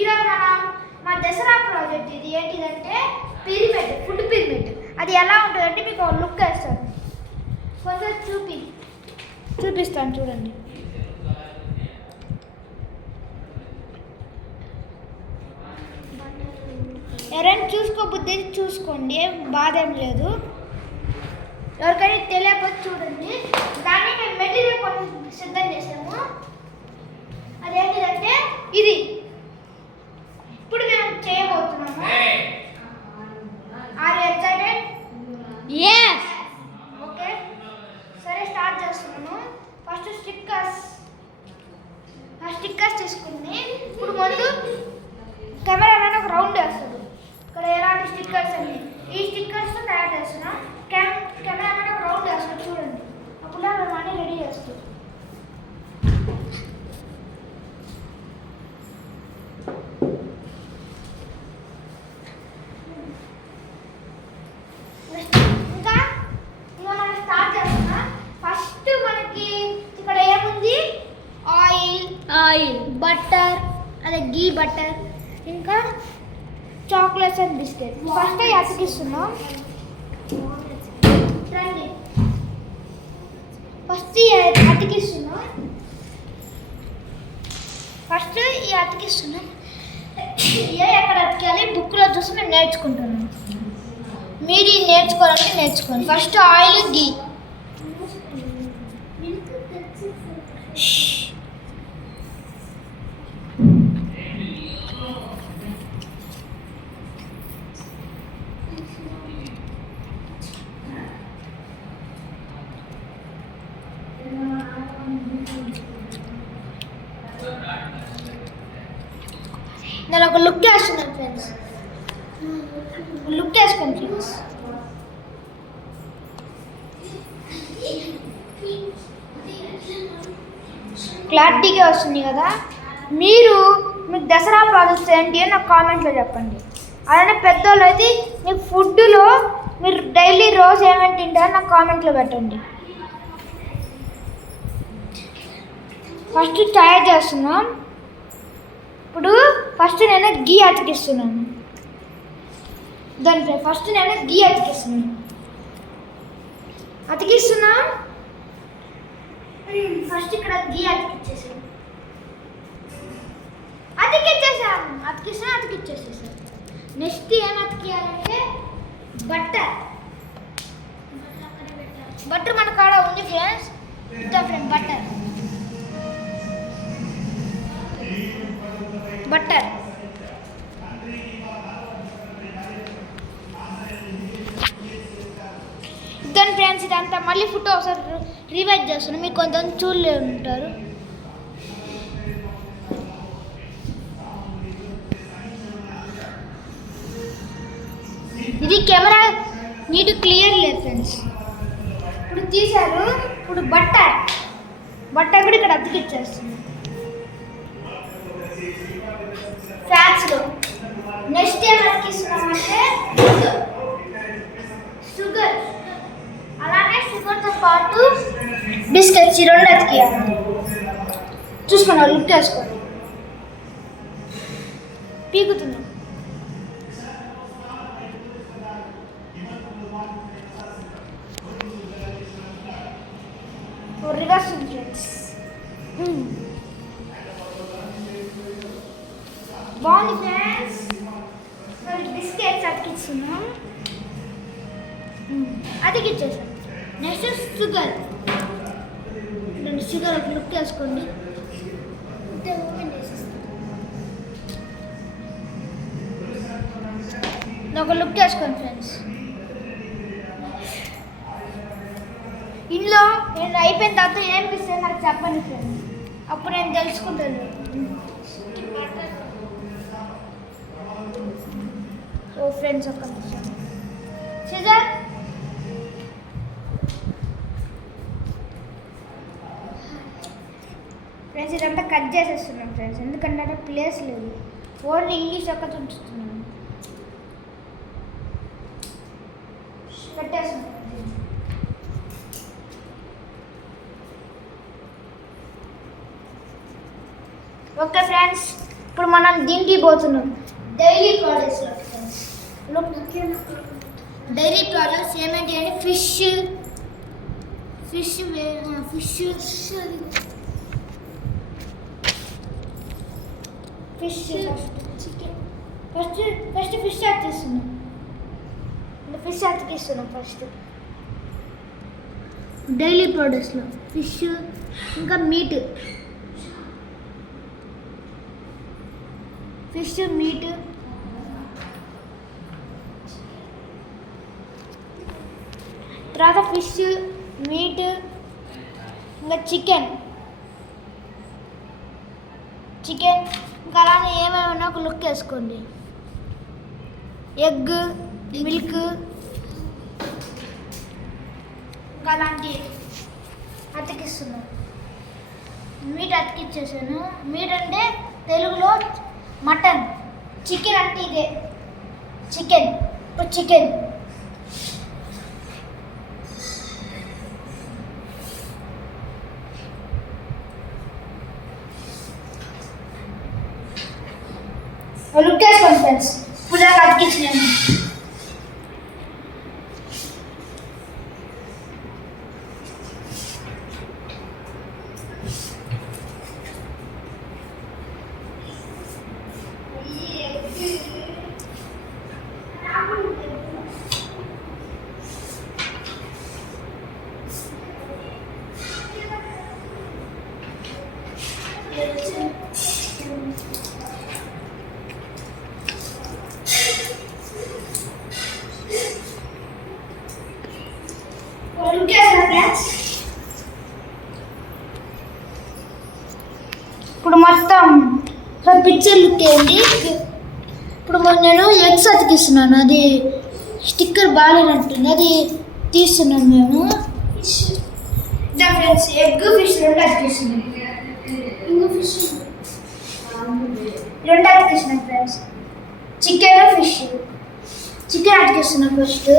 ఈరోజు మా దసరా ప్రాజెక్ట్ ఇది ఏంటిదంటే పిరమిడ్, ఫుడ్ పిరమిడ్. అది ఎలా ఉంటుందంటే మీకు ఒక లుక్ వేస్తాను, కొంచెం చూపిస్తాను చూడండి. ఎవరైనా చూసుకోబుద్ది చూసుకోండి, బాధ ఏం లేదు. ఎవరికైనా తెలియకపోతే చూడండి. దాన్ని మేము మెటీరియల్ కొంచెం సిద్ధం చేసాము. అదేంటిదంటే ఇది ఇప్పుడు మేము చేయబోతున్నాము. Are you excited? yes okay, సరే స్టార్ట్ చేస్తున్నాను. ఫస్ట్ స్టిక్కర్స్ తీసుకుని ఇప్పుడు ముందు కెమెరా ఒక రౌండ్ వేస్తాడు. ఇక్కడ ఎలాంటి స్టిక్కర్స్ అన్ని ఈ స్టిక్కర్స్ తయారు చేస్తున్నా. కెమెరా ఒక రౌండ్ వేస్తాడు చూడండి. అప్పుడు మేము అన్నీ రెడీ చేస్తాం. ఇంకా మనం స్టార్ట్ చేస్తున్నా. ఫస్ట్ మనకి ఇక్కడ ఏముంది, ఆయిల్, బటర్, అదే గీ బటర్, ఇంకా చాక్లెట్స్ అండ్ బిస్కెట్. ఫస్ట్ అతికిస్తున్నాం. ఫస్ట్ అతికిస్తున్నాం. ఎక్కడ అతికాలి బుక్లో చూసి మేము నేర్చుకుంటున్నాం. మీరు నేర్చుకోవాలంటే నేర్చుకోండి. First oil, ghee. నేను ఒక లుక్ వేస్తున్నాను ఫ్రెండ్స్, లుక్ వేసుకోండి ఫ్రెండ్స్. క్లారిటీగా వస్తుంది కదా. మీకు దసరా ప్రాజెక్ట్స్ ఏంటి అని నాకు కామెంట్లో చెప్పండి. అలానే పెద్దోళ్ళు అయితే మీకు ఫుడ్లో మీరు డైలీ రోజు ఏమేమి తింటారో నాకు కామెంట్లో పెట్టండి. ఫస్ట్ తయారు చేస్తున్నాం. ఇప్పుడు ఫస్ట్ నేను గీ అతికిస్తున్నాను. దానిపై ఫస్ట్ నేను గీ అతికిస్తున్నా. ఫస్ట్ ఇక్కడ గీ అతికిచ్చేసాను. అతికిచ్చేసేసాను. నెక్స్ట్ ఏం అతికియాలంటే బటర్ మన కాడ ఉంది ఫ్రెండ్స్. బటర్ ఇద్దాను ఫ్రెండ్స్. ఇదంతా మళ్ళీ ఫోటో ఒకసారి రివైజ్ చేస్తున్నాను, మీరు కొంతమంది చూడలే ఉంటారు. ఇది కెమెరా నీట్ క్లియర్ లేదు ఫ్రెండ్స్. ఇప్పుడు తీశారు. ఇప్పుడు బట్టర్ కూడా ఇక్కడ అతికిచ్చేస్తుంది ఫ్యాట్స్లో. నెక్స్ట్ ఏం అతికిస్తున్నామంటే షుగర్. అలానే షుగర్తో పాటు బిస్కెట్స్, ఈ రెండు అతికియాలి. చూసుకోండి, లుక్ వేసుకోండి. పీకుతున్నాం. Reverse friends. బాగుంది ఫ్రెండ్స్. బిస్కెట్స్ అతికిస్తున్నాం, అతికిచ్చేసాం. నెక్స్ట్ షుగర్ ఒక లుక్ వేసుకోండి. ఒక లుక్ వేసుకోండి ఫ్రెండ్స్. ఇందులో నేను అయిపోయిన తర్వాత ఏమనిపిస్తుంది నాకు చెప్పండి ఫ్రెండ్స్, అప్పుడు నేను తెలుసుకుంటాను. సో ఫ్రెండ్స్ ఒక నిమిషం. సిజర్ ఫ్రెండ్స్, ఇదంతా కట్ చేసేస్తున్నాం ఫ్రెండ్స్, ఎందుకంటే అంటే ప్లేస్ లేదు. ఓన్లీ ఇంగ్లీష్ ఒక్క చూపిస్తున్నాను. పెట్టేస్తున్నాం. ఓకే ఫ్రెండ్స్, ఇప్పుడు మనం దీనికి పోతున్నాం డైలీ ప్రోడక్ట్స్లో ఫ్రెండ్స్. డైలీ ప్రోడక్ట్స్ ఏమేంటి అంటే fish chicken. First fish add చేస్తున్నాం. ఫిష్ అతికిస్తున్నాం ఫస్ట్ డైలీ ప్రోడక్ట్స్లో ఫిష్, ఇంకా మీట్, తర్వాత ఫిష్, మీట్, ఇంకా చికెన్ ఇంకా అలానే ఏమేమన్నా ఒక లుక్ వేసుకోండి. ఎగ్, మిల్క్, ఇంకా అలాంటి అతికిస్తున్నాను. మీట్ అతికిచ్చేసాను. మీట్ అంటే తెలుగులో మటన్, చికెన్ అంటే ఇదే చికెన్. ఇప్పుడు చికెన్ లుక్ వేసుకోండి ఫ్రెండ్స్. ఇప్పుడు దాకా అతికించినాను. ఇప్పుడు మొత్తం పిక్చర్ లుక్ ఏంటి. ఇప్పుడు నేను ఎగ్స్ అతికిస్తున్నాను. అది స్టిక్కర్ బాగాలేనట్టుంది, అది తీస్తున్నాను మేము. ఫ్రెండ్స్ ఎగ్, ఫిష్ రెండు అతికిస్తున్నాను. రెండు అతికిస్తున్నాను ఫ్రెండ్స్. Chicken, fish. చికెన్ అతికిస్తున్నాను ఫస్ట్.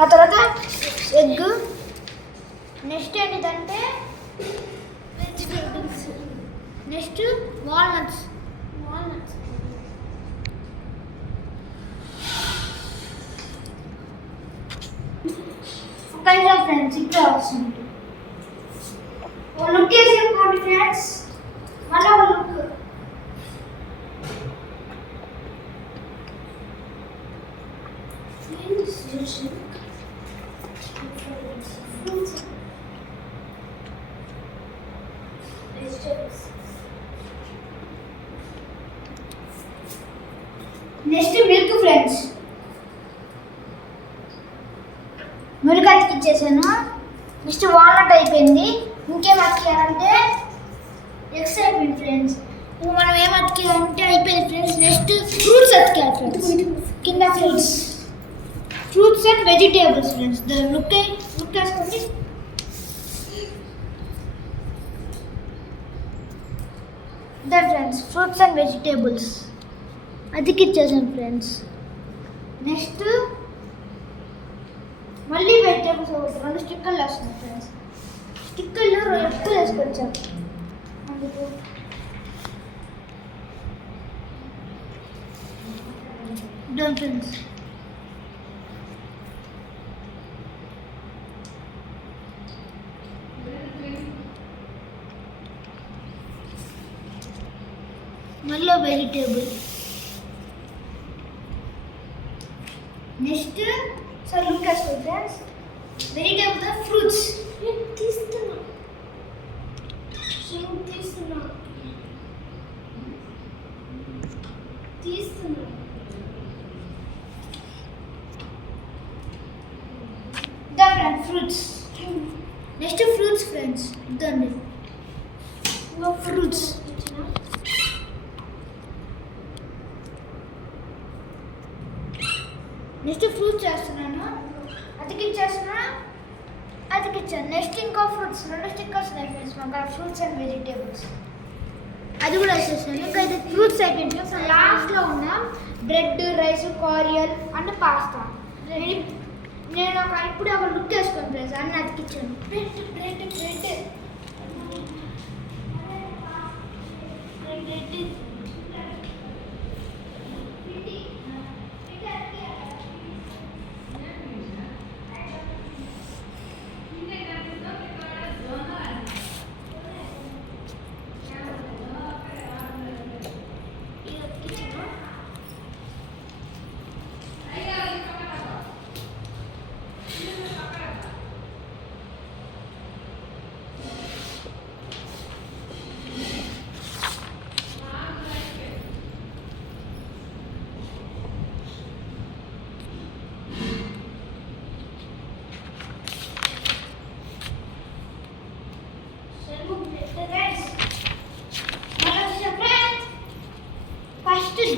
ఆ తర్వాత ఎగ్. నెక్స్ట్ ఏంటిదంటే వెజిటేబుల్స్. Next walnuts. ఫ్రెండ్స్ ఇక్కడ వస్తుంది. ఓ లుక్ వేసుకోండి ఫ్రెండ్స్. మళ్ళీ ఒక look. Next milk friends. Milk అతికిచ్చేసాను. నెక్స్ట్ వాల్నట్ అయిపోయింది. ఇంకేం అతికేయాలంటే ఎగ్స్ అయిపోయింది ఫ్రెండ్స్. ఇప్పుడు మనం ఏం అతికేయాలంటే అయిపోయింది ఫ్రెండ్స్. నెక్స్ట్ ఫ్రూట్స్ అతికేయాలి ఫ్రెండ్స్. కింద fruits and vegetables friends. Look వేసుకోండి. ఫ్రెండ్స్ ఫ్రూట్స్ అండ్ వెజిటేబుల్స్ అతికిచ్చేసాను ఫ్రెండ్స్. నెక్స్ట్ మళ్ళీ వెజిటేబుల్స్ రెండు స్టిక్కర్లు వేస్తున్నాయి ఫ్రెండ్స్. స్టిక్కర్లు ఎక్కువ వేసుకొచ్చాను అందుకు. ఫ్రెండ్స్ మళ్ళీ వెజిటేబుల్. నెక్స్ట్ సార్ లుక్ వేసుకోండి ఫ్రెండ్స్. వెజిటేబుల్ ఫ్రూట్స్ తీస్తున్నా. ఫ్రూట్స్. Next fruits friends. ఇదండి ఫ్రూట్స్. నెక్స్ట్ ఫ్రూట్స్ చేస్తున్నాను. అతికిచ్చాను. నెక్స్ట్ ఇంకో ఫ్రూట్స్ రెండు స్టిక్కర్స్ ఉన్నాయి ఫ్రెండ్స్ మాకు. ఫ్రూట్స్ అండ్ వెజిటేబుల్స్ అది కూడా వేసేసాను. ఇంకా ఇది ఫ్రూట్స్ అయిపోయింది. అసలు లాస్ట్లో ఉన్న బ్రెడ్, రైస్, కోరియల్ అండ్ పాస్తా. నేను ఇప్పుడు ఒక లుక్ వేసుకొని ఫ్రెండ్స్ అన్నీ అతికిచ్చాను. బ్రెడ్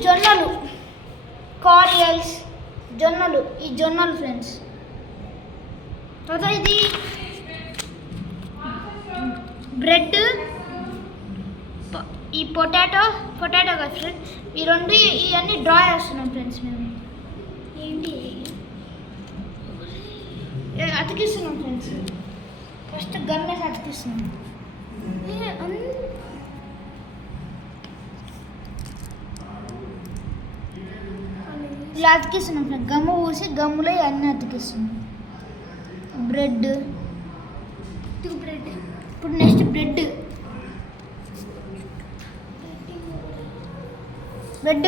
జొన్నలు, కారియల్స్, జొన్నలు, ఈ జొన్నలు ఫ్రెండ్స్. తర్వాత ఇది బ్రెడ్, ఈ పొటాటో కదా ఫ్రెండ్స్. ఈ రెండు ఇవన్నీ డ్రా చేస్తున్నాం ఫ్రెండ్స్. మేము ఏంటి అతికిస్తున్నాం ఫ్రెండ్స్. ఫస్ట్ గమ్ వేసి అతికిస్తున్నాం. ఇలా అతికిస్తున్నాం ఫ్రెండ్స్. గమ్ము పూసి గమ్ములో అన్నీ అతికిస్తున్నాం. బ్రెడ్, ఇప్పుడు నెక్స్ట్ బ్రెడ్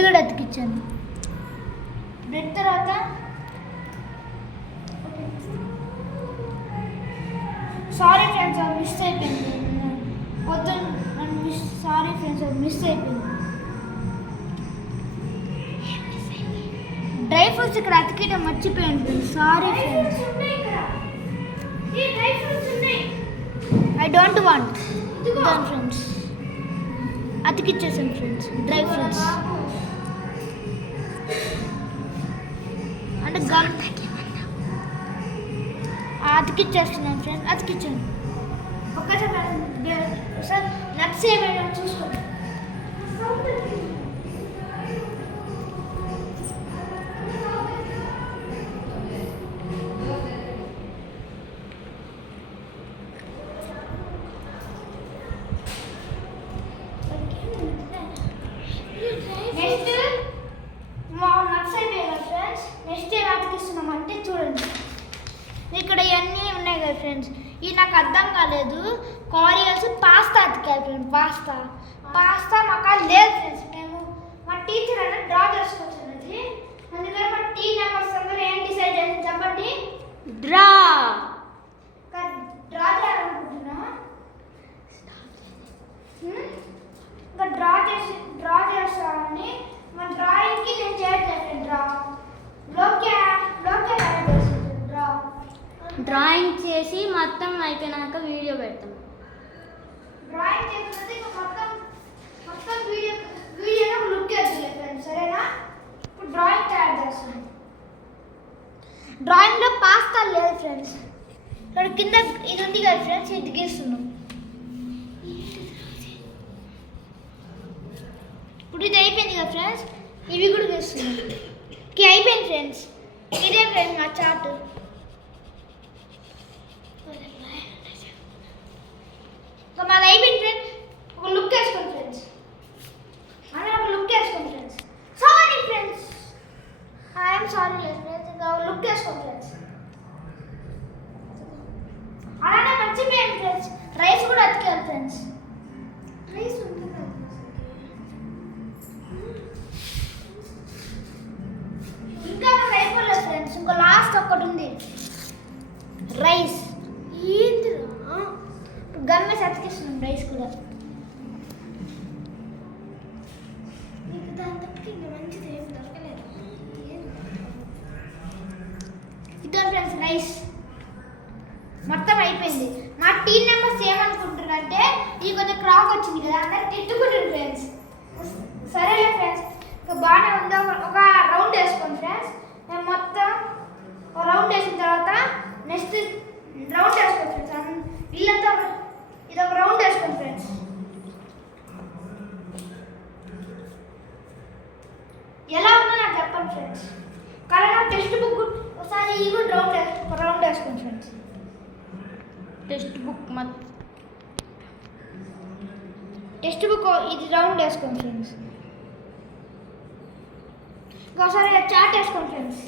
కూడా అతికించాను. బ్రెడ్ తర్వాత సారీ ఫ్రెండ్స్, అది మిస్ అయిపోయింది. సారీ ఫ్రెండ్స్, అది మిస్ అయిపోయింది. డ్రై ఫ్రూట్స్ ఇక్కడ అతికియడం మర్చిపోయింది. Sorry friends, I don't want దాని ఫ్రెండ్స్. అతికిచ్చేసాను ఫ్రెండ్స్ డ్రై ఫ్రూట్స్. అంటే గమ్ అతికిచ్చేస్తున్నాను ఫ్రెండ్స్. అతికిచ్చాను. ఒక్కసారి నట్స్ ఏమైనా చూసుకోండి. ఇక్కడ ఇవన్నీ ఉన్నాయి కదా ఫ్రెండ్స్. ఇవి నాకు అర్థం కాలేదు. కారియల్స్ పాస్తా అతికాలి ఫ్రెండ్స్. పాస్తా మాకు లేదు ఫ్రెండ్స్. మేము మా టీచర్ అనేది డ్రా చేసుకొచ్చినది. అందుకని మా టీ నెంబర్స్ అందరూ ఏం డిసైడ్ చేసి చెప్పండి. డ్రా చేయాలనుకుంటున్నా. ఇంకా డ్రా చేస్తామని మా డ్రాయింగ్కి నేను చేయట్లేదు. డ్రాయింగ్ చేసి మొత్తం అయిపోయినాక వీడియో పెడతాం. డ్రాయింగ్ చేసినది మొత్తం వీడియోలో లుక్ వేస్తుంది ఫ్రెండ్స్. సరేనా? ఇప్పుడు డ్రాయింగ్ తయారు చేస్తున్నాం. డ్రాయింగ్లో పాస్తా లేదు ఫ్రెండ్స్. ఇక్కడ కింద ఇది ఉంది కదా ఫ్రెండ్స్, ఇది గీస్తున్నాం. ఇప్పుడు ఇది అయిపోయింది కదా ఫ్రెండ్స్, ఇవి కూడా గీస్తున్నాం. అయిపోయింది ఫ్రెండ్స్. ఇదే ఫ్రెండ్స్ నా చార్ట్. మాది అయిపోయింది ఫ్రెండ్స్. ఒక లుక్ వేసుకోండి ఫ్రెండ్స్. ఒక లుక్ వేసుకోండి friends. Sorry friends, I'm sorry లేదు ఫ్రెండ్స్. ఇంకా లుక్ వేసుకోండి ఫ్రెండ్స్. అలానే మర్చిపోయాను ఫ్రెండ్స్, రైస్ కూడా అతికాలి ఫ్రెండ్స్. రైస్ ఉంటుంది ఇంకా మనకు అయిపోలేదు ఫ్రెండ్స్. ఇంకో లాస్ట్ ఒక్కటి ఉంది, రైస్. ఏంటిరా గమ్మే అతికిస్తున్నాం రైస్ కూడా. దాని తప్పకి ఇంకా మంచిది ఏం దొరకలేదు. ఇద్దరు ఫ్రెండ్స్ రైస్ మొత్తం అయిపోయింది. మా టీం మెంబర్స్ ఏమనుకుంటున్నారంటే ఈ కొంచెం క్రాక్ వచ్చింది కదా, అందరు తిట్టుకుంటారు ఫ్రెండ్స్. సరేలే ఫ్రెండ్స్, ఇంకా బాగానే ఉందా. ఒక రౌండ్ వేసుకోండి ఫ్రెండ్స్. మేము మొత్తం ఒక రౌండ్ వేసిన తర్వాత నెక్స్ట్ రౌండ్ వేసుకోండి ఫ్రెండ్స్. ఇల్లంతా ఇది ఒక రౌండ్ వేసుకోండి ఫ్రెండ్స్. ఎలా ఉందో నాకు చెప్పండి ఫ్రెండ్స్. కరోనా టెక్స్ట్ బుక్ ఒకసారి ఈ కూడా రౌండ్ వేసుకోండి ఫ్రెండ్స్. టెక్స్ట్ బుక్ ఇది రౌండ్ వేసుకోండి ఫ్రెండ్స్. ఒకసారి చాట్ వేసుకోండి ఫ్రెండ్స్.